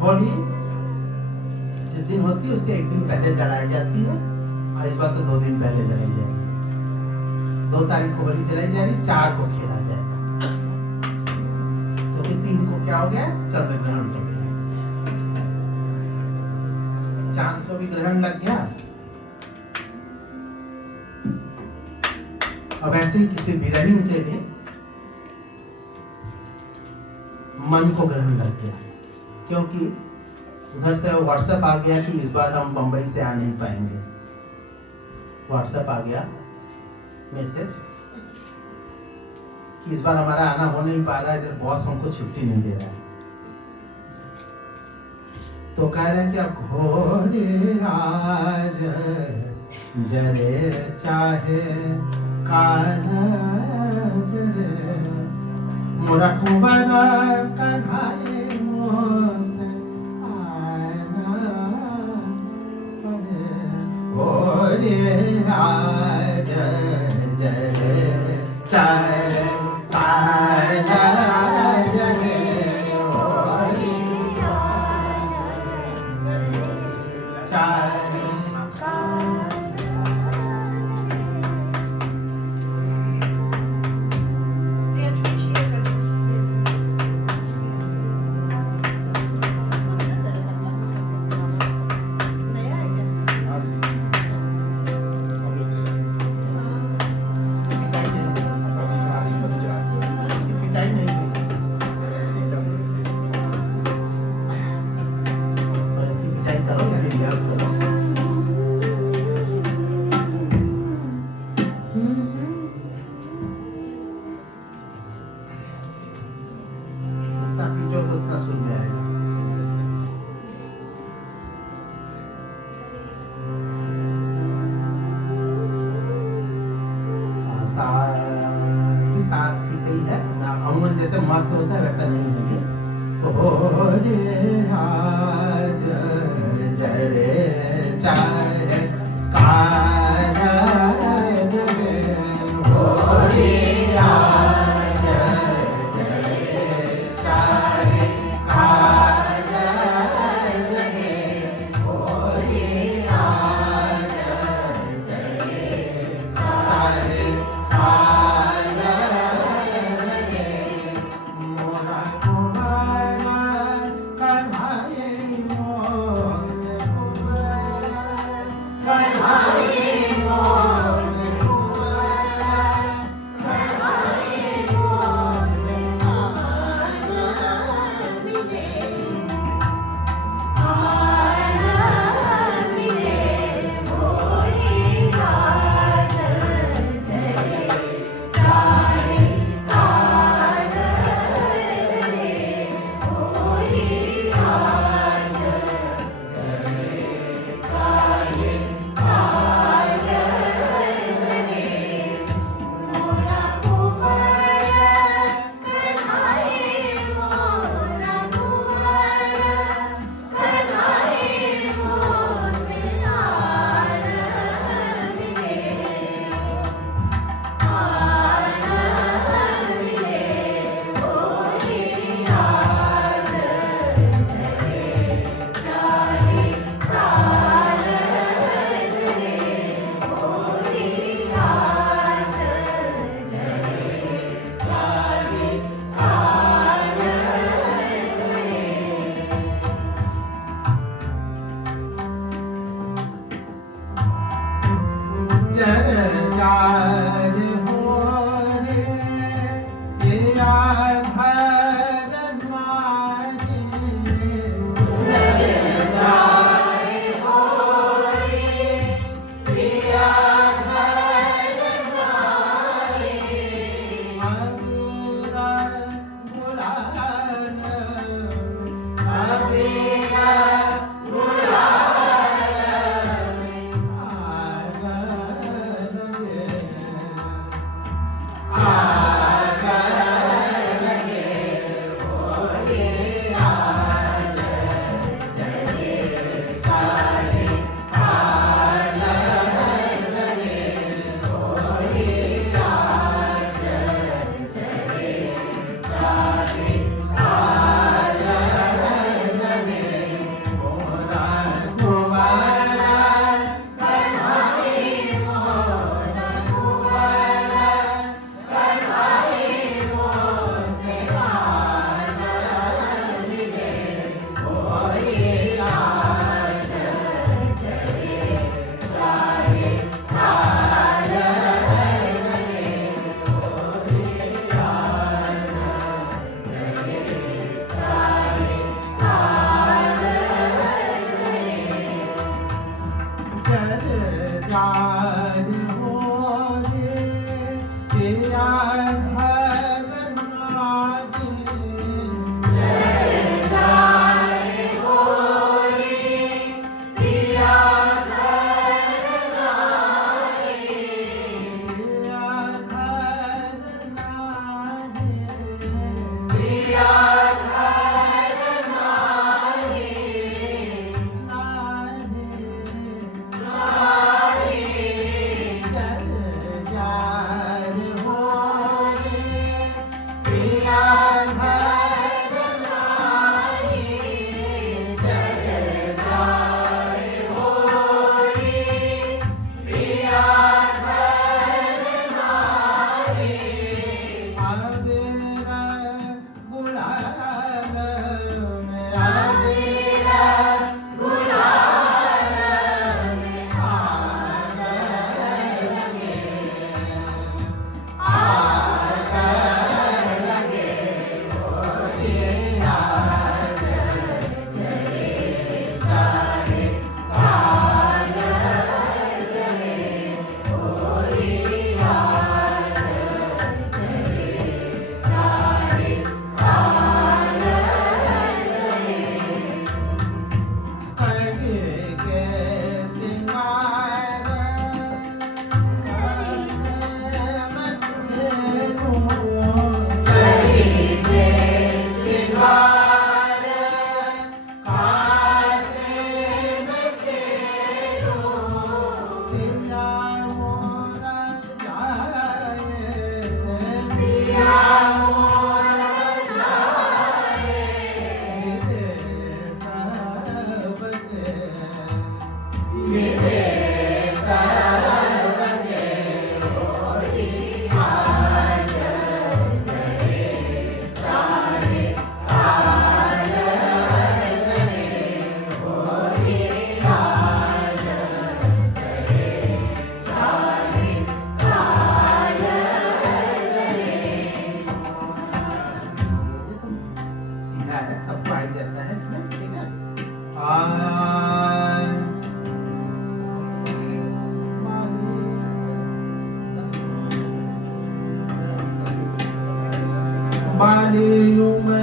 होली जिस दिन होती है उसके एक दिन पहले जलाई जाती है, और इस बार तो 2 दिन पहले जलाई जाएगी। 2 तारीख को होली जलाई जाएगी, 4 को खेला जाएगा। तो फिर 3 को क्या हो गया? चंद्र ग्रहण हो गया, चांद को भी ग्रहण लग गया। अब ऐसे ही किसी विरहीन के भी मन को ग्रहण लग गया, क्योंकि उधर से व्हाट्सएप आ गया कि इस बार हम बंबई से आ नहीं पाएंगे। व्हाट्सएप आ गया मैसेज कि इस बार हमारा आना हो नहीं पा रहा है, इधर बॉस हमको छुट्टी नहीं दे रहा है। तो कह रहे हैं कि अब घोड़े राज जरे चाहे काला जरे मोरा कुंवरा कन्हाए मोसे आना घोड़े राज जरे चाहे काला जरे जैसे मस्त होता है वैसा नहीं होंगे। तो रे आज जरे चाहे काला जरे भोरे आज जरे चाहे काला जरे भोरे आज जरे चाहे काला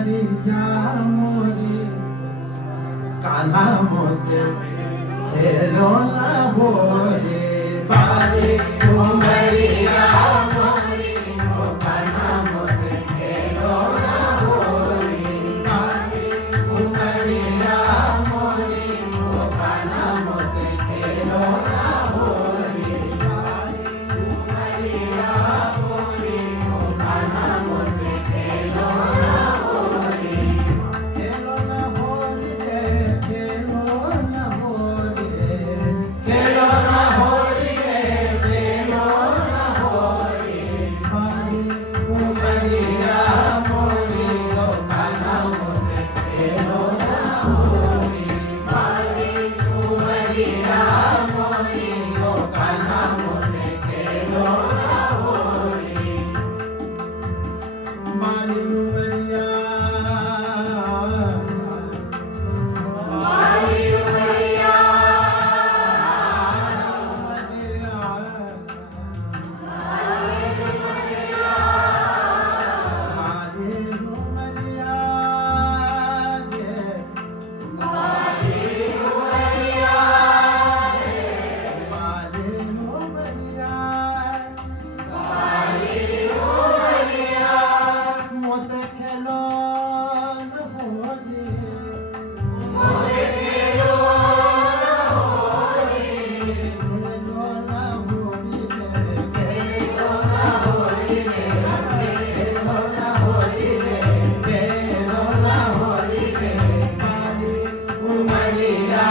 उमरिया मोरी कान्हा मोसे खेलो ना हो रे बारी उमरिया मोरी ओ कान्हा मोसे खेलो ना हो रे बारी उमरिया मोरी ओ कान्हा मोसे खेलो ना हो रे बारी उमरिया मोरी ओ कान्हा मोसे खेलो ना हो रे खेलो ना हो रे खेलो ना हो रे खेलो ना हो रे खेलो ना हो रे बारी उमरिया मोरी ओ कान्हा मोसे खेलो ना हो रे बारी उमरिया मोरी ओ कान्हा मोसे खेलो ना हो रे बारी उमरिया बारी उमरिया मोसे खेलो न हो रे मोसे खेलो न हो रे खेलो न हो रे खेलो न हो रे खेलो न हो रे खेलो न हो रे बारी उमरिया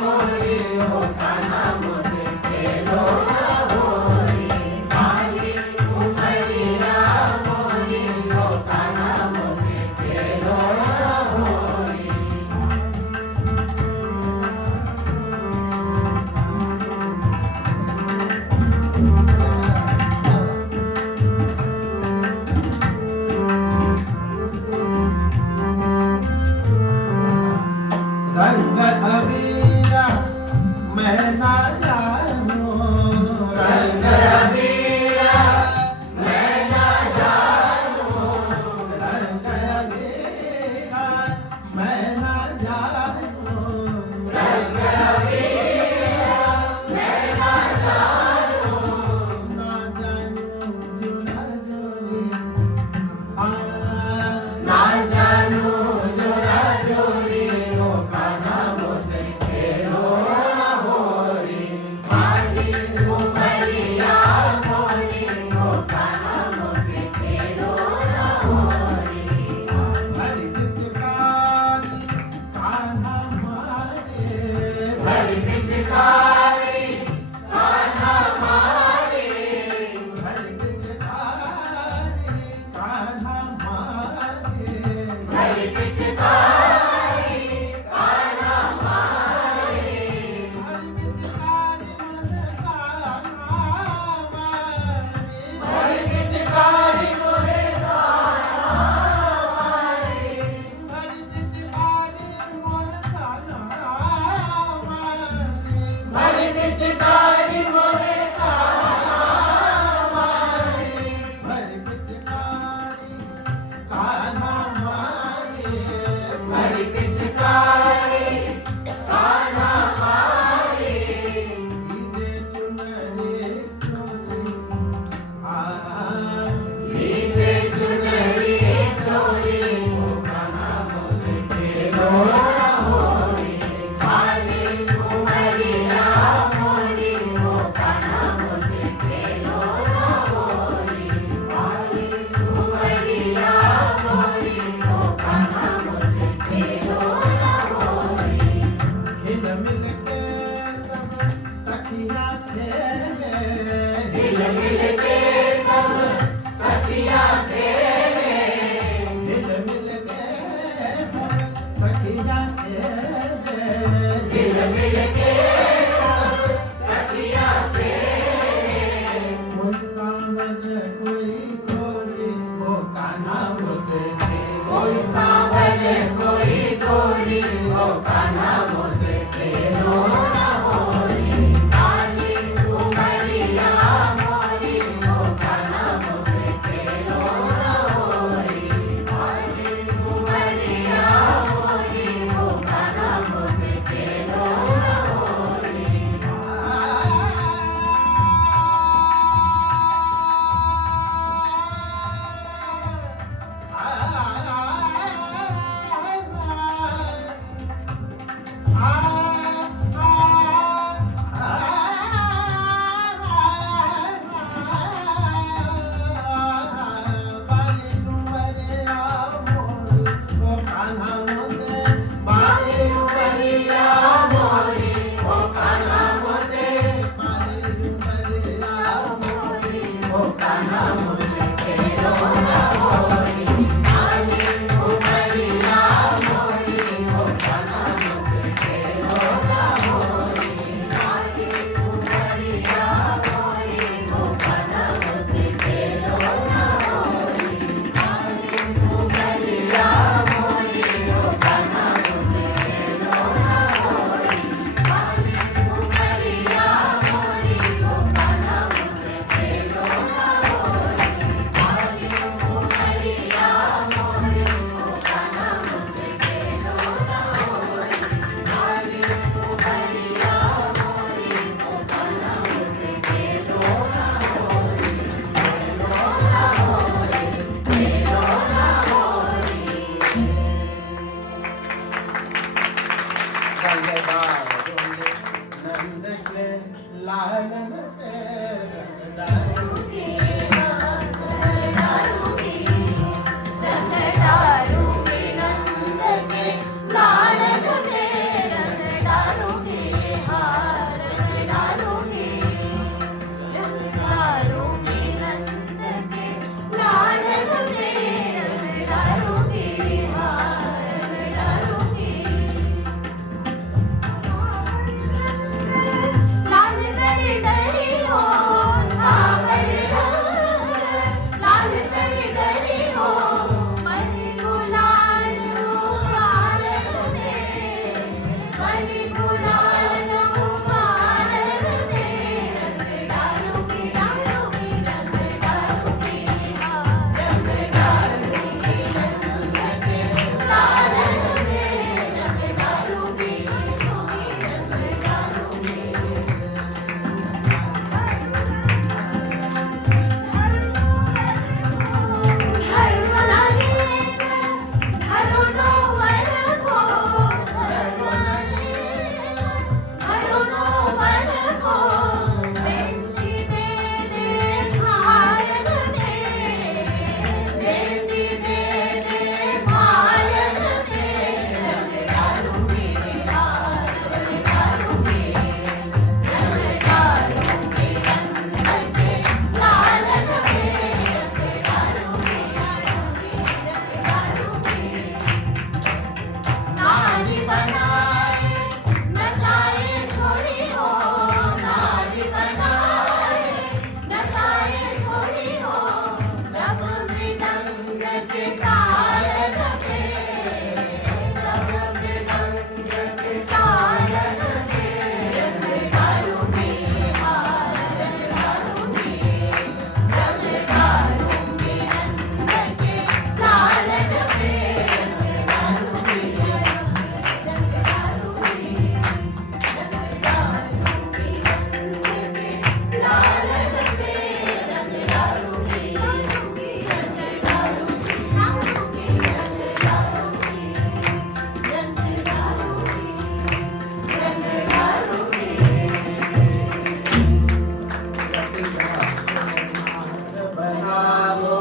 मोरी ओ कान्हा मोसे खेलो न हो रे बारी उमरिया मोरी ओ कान्हा मोसे खेलो न हो रे रंग अबीरा मैं ना जानू रंग अबीरा मैं ना जानू रंग अबीरा मैं ना जानू रंग अबीरा मैं ना जानू जुना जोरी ना जानू जोरा जोरी ओ कान्हा मोसे खेलो ना हो रे बारी उमरिया मोरी ओ कान्हा मोसे खेलो ना हो रे हरि पिचकारी कान्हा मारे हरि पिचकारी कान्हा मारे हरि पिचकारी कान्हा मारे हरि पिचकारी कान्हा मारे हरि पिचकारी मोरे कान्हा मारे हरि पिचकारी मोरे कान्हा मारे हरि पिचकारी मोरे कान्हा मारे हरि पिचकारी मोरे कान्हा मारे हरि पिचकारी कान्हा मारे हरि पिचकारी कान्हा मारे डीजे चुनरी चोरी डीजे चुनरी चोरी ओ कान्हा मोसे खेलो ना हो रे बारी उमरिया मोरी ओ कान्हा मोसे खेलो ना हो रे बारी उमरिया मोरी ओ कान्हा मोसे खेलो ना हो रे हिल मिल के सब सखियां खेले हिल मिल के सब सखियां खेले हिल मिल के सब सखियां खेले हिल मिल के सब सखियां खेले कोई सावन कोई गोरी ओ कान्हा मोसे कोई सावन कोई गोरी ओ कान्हा मोसे खेलो ना हो रे बारी उमरिया मोरी ओ कान्हा मोसे खेलो ना हो रे बारी नंद के लालन पे रंग डालूंगी, रंग डालूंगी नंद के लालन पे रंग डालूंगी, हाँ रंग डालूंगी, रंग डालूंगी नंद के लालन पे रंग डालूंगी, हाँ रंग डालूंगी। लाल करी डरी हो सावर रंग, लाल करी डरी हो मणि गुलाल उबालन में, मणि गुलाल उबालन में रंग डालूंगी, डालूंगी रंग डालूंगी, हाँ रंग डालूंगी नंद के लालन में रंग डालूंगी, रंग डालूंगी। हर वाले हरो दो वर को, हर वाले हरो दो वर को, मेहंदी दे दे भारत में, मेहंदी दे दे भारत में रंग डालूंगी, हाँ रंग डालूंगी, रंग डालूंगी नंद के लालन में रंग डालूंगी, रंग डालूंगी। नारी बनाए नचाए छोड़ी हो, नारी बनाए नचाए छोड़ी हो, रब मृदंग के चालन पे, रब मृदंग के चालन पे रंग डालूंगी, हाँ रंग डालूंगी, रंग डालूंगी नंद के लालन पे रंग डालूंगी, रंग डालूंगी, रंग डालूंगी नंद के लालन पे रंग डालूंगी, रंग डालूंगी, रंग डालूंगी, रंग डालूंगी, बनाओ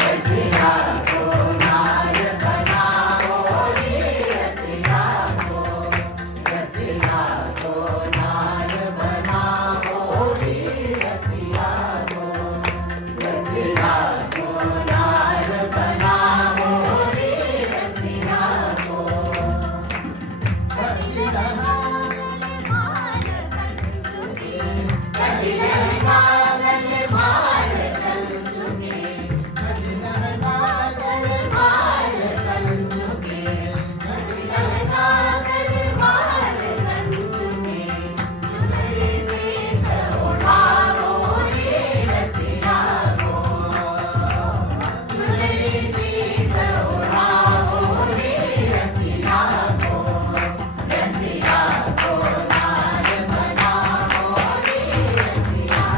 रसिया को नार बनाओ रे, रसिया को नार बनाओ रे, रसिया को नार बनाओ रे, रसिया को कटिल कागल माल कंचुकी, कटिल कागल माल कंचुकी, कटिल कागल माल कंचुकी, कटिल कागल माल कंचुकी, चुनरी शीस उठाओ रे रसिया को, चुनरी शीस उठाओ रे रसिया को, रसिया को नार बनाओ रे, रसिया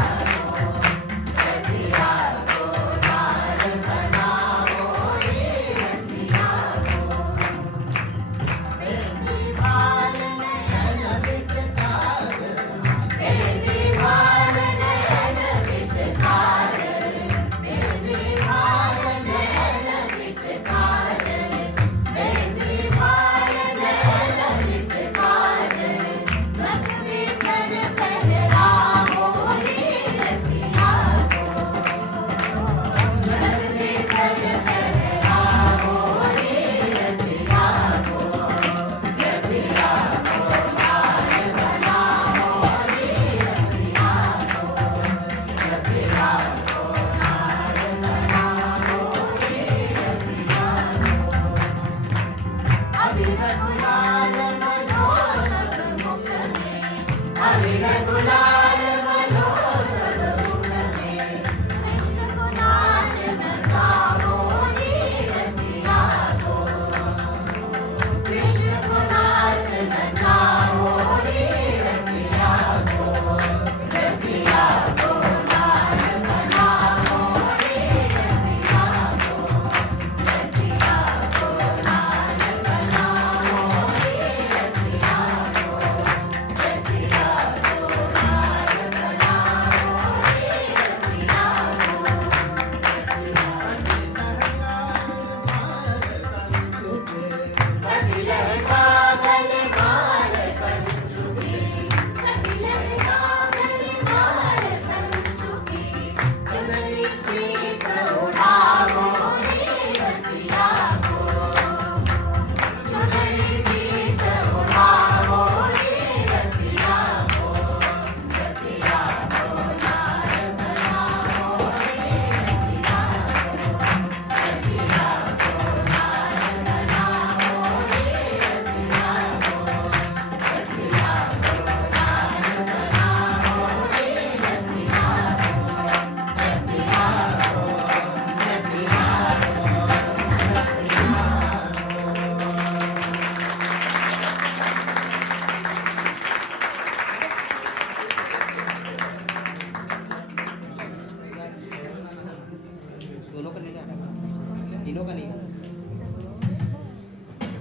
को नार बनाओ रे, रसिया को। मेहंदी भाल नयन बिच काजल, मेहंदी भाल नयन बिच काजल, मेहंदी भाल नयन बिच काजल, मेहंदी भाल नयन बिच काजल, नथ में सर पहराओ रे रसिया को, नथ में सर पहराओ रे रसिया को, रसिया को नार बनाओ रे, रसिया को नार बनाओ रे, रसिया को। अबीर गुलाल मनो सब मुख में, अबीर गुलाल मनो सब मुख में, कृष्ण को नाच नचाओ रे रसिया को, कृष्ण को नाच नचाओ रे रसिया को, रसिया को नार बनाओ रे, रसिया को नार बनाओ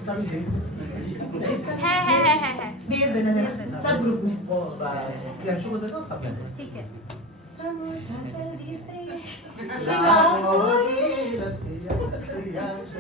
इसका भी लिंक है भेज देना जरा सब ग्रुप में वो प्रियांशु को दे दो सब में ठीक है समोसा जल्दी से लाओगी रसिया प्रियांशु